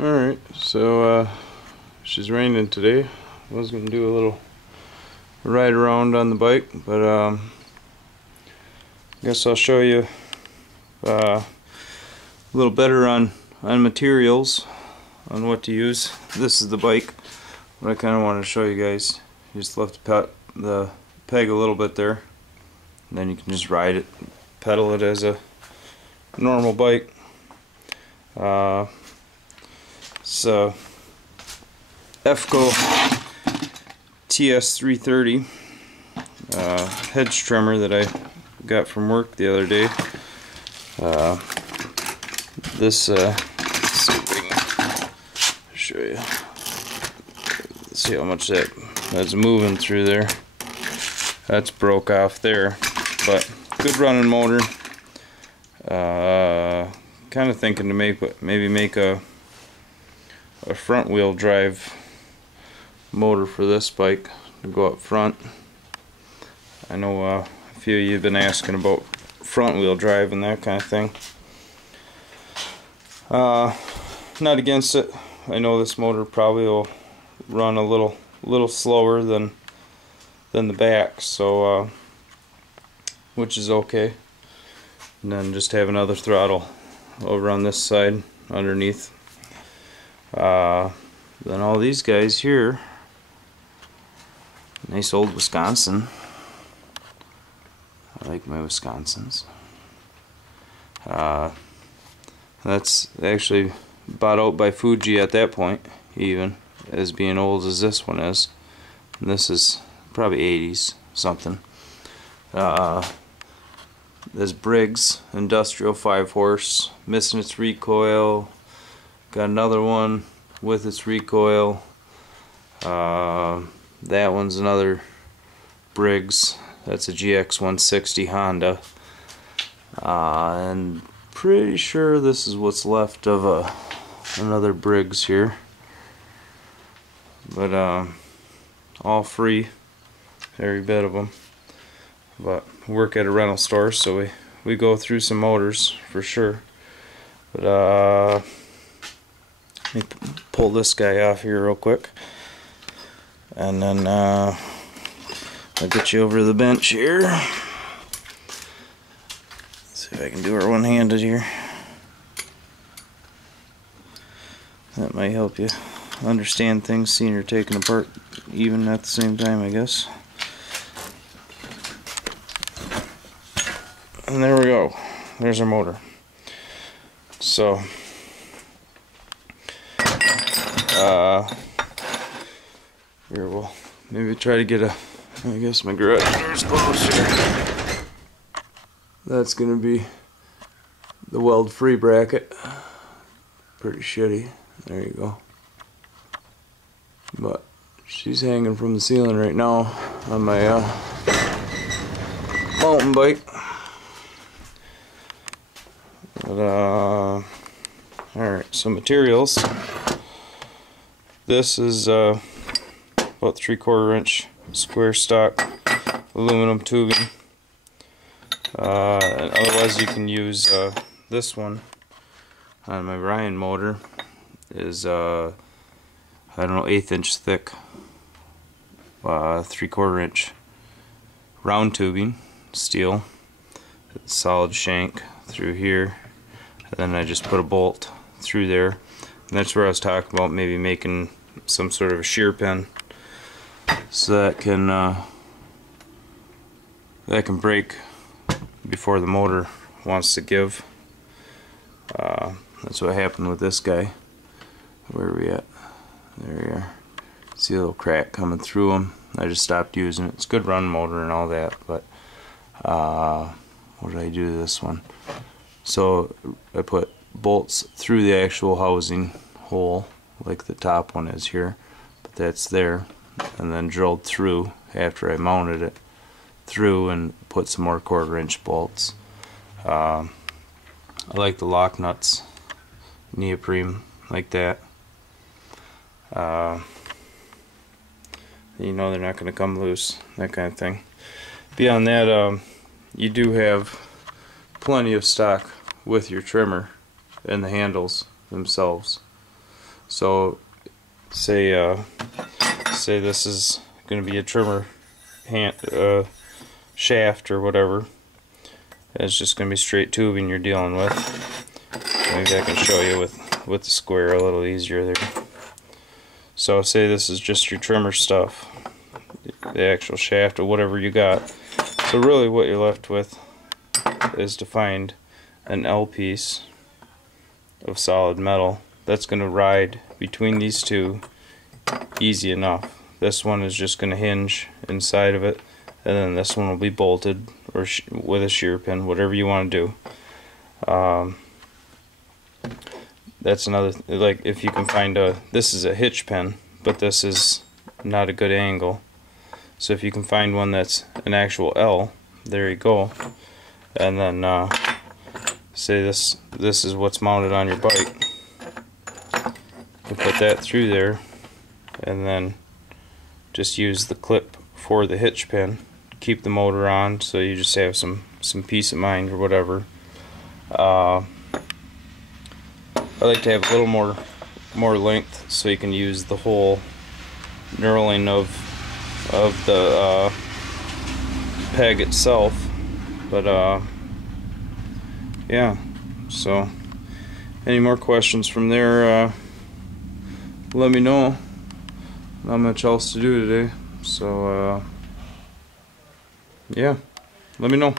Alright, so she's raining today. I was going to do a little ride around on the bike, but I guess I'll show you a little better on materials, on what to use. This is the bike. What I kind of want to show you guys, you just lift the peg a little bit there, and then you can just ride it, pedal it as a normal bike. So EFCO TS330 hedge trimmer that I got from work the other day. Let's see if I can show you. Let's see how much that's moving through there. That's broke off there, but good running motor. Kind of thinking to maybe make a front wheel drive motor for this bike to go up front. I know a few of you have been asking about front wheel drive and that kind of thing. Not against it. I know this motor probably will run a little slower than the back, so which is okay. And then just have another throttle over on this side underneath. Then all these guys here, nice old Wisconsin. I like my Wisconsins. That's actually bought out by Fuji at that point, even as being old as this one is. And this is probably 80s something. This Briggs Industrial 5-horse, missing its recoil. Got another one with its recoil. That one's another Briggs. That's a GX160 Honda. And pretty sure this is what's left of another Briggs here. But all free, every bit of them. But work at a rental store, so we go through some motors for sure. But let me pull this guy off here real quick, and then I'll get you over to the bench here. Let's see if I can do her one-handed here. That might help you understand things, seeing her taken apart even at the same time, I guess. And there we go. There's our motor. So here we'll maybe try to get I guess my garage door's closed here. That's gonna be the weld free bracket. Pretty shitty. There you go. But she's hanging from the ceiling right now on my mountain bike. But alright, so materials. This is about 3/4 inch square stock aluminum tubing. And otherwise you can use this one on my Ryan motor. Is I don't know, 1/8 inch thick 3/4 inch round tubing, steel, solid shank through here, and then I just put a bolt through there. And that's where I was talking about maybe making some sort of a shear pin, so that can break before the motor wants to give. That's what happened with this guy. Where are we at? There we are. See a little crack coming through him. I just stopped using it. It's a good run motor and all that, but what did I do to this one? So I put bolts through the actual housing hole, like the top one is here, but that's there, and then drilled through after I mounted it through, and put some more 1/4 inch bolts. I like the lock nuts, neoprene like that. You know they're not going to come loose, that kind of thing. Beyond that, you do have plenty of stock with your trimmer and the handles themselves. So say this is going to be a trimmer shaft or whatever. It's just going to be straight tubing you're dealing with. Maybe I can show you with the square a little easier there. So say this is just your trimmer stuff, the actual shaft or whatever you got. So really what you're left with is to find an L piece of solid metal that's going to ride between these two easy enough. This one is just going to hinge inside of it, and then this one will be bolted or with a shear pin, whatever you want to do. That's another, like if you can find this is a hitch pin, but this is not a good angle. So if you can find one that's an actual L, there you go. And then say this is what's mounted on your bike. You put that through there, and then just use the clip for the hitch pin. Keep the motor on, so you just have some peace of mind or whatever. I like to have a little more length, so you can use the whole knurling of the peg itself. But yeah. So any more questions from there? Let me know. Not much else to do today, so yeah, let me know.